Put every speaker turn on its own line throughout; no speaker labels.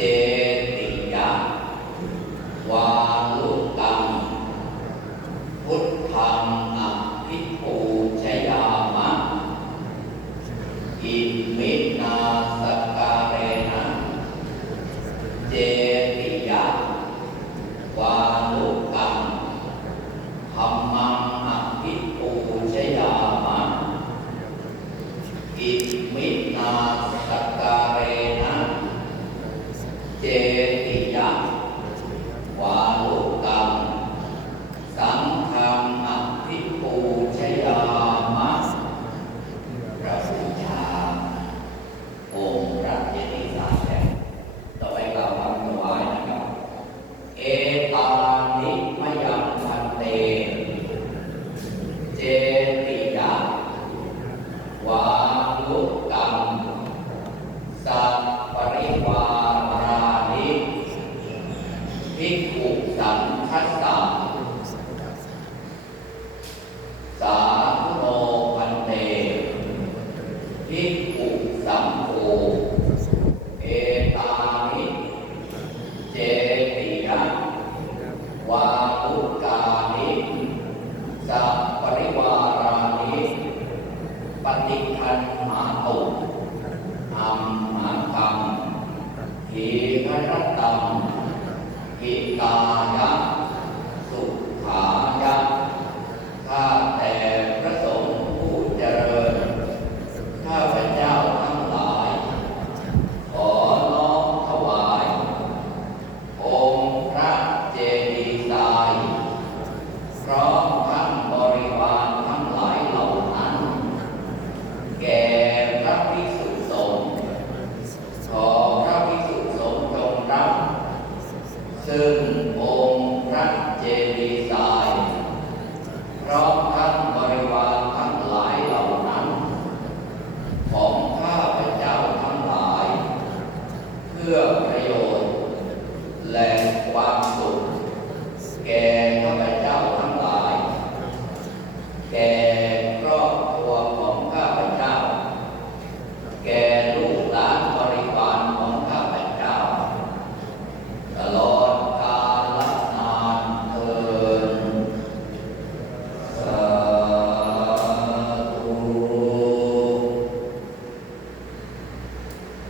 eh,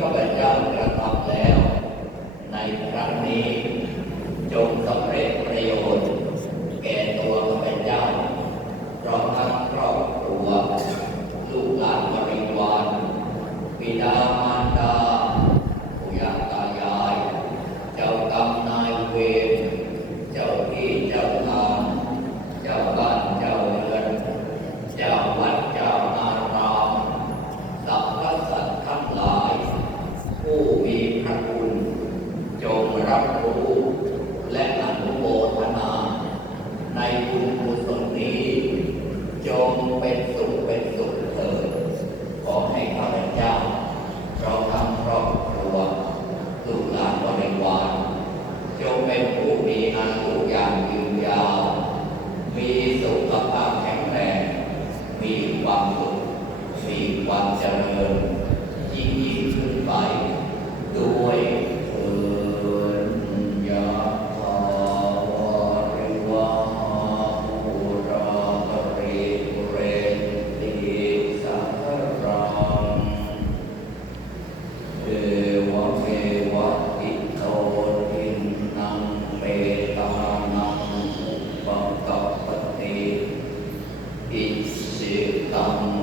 ข้าพเจ้ากระทำแล้ว ในครั้งนี้จงสำเร็จ um,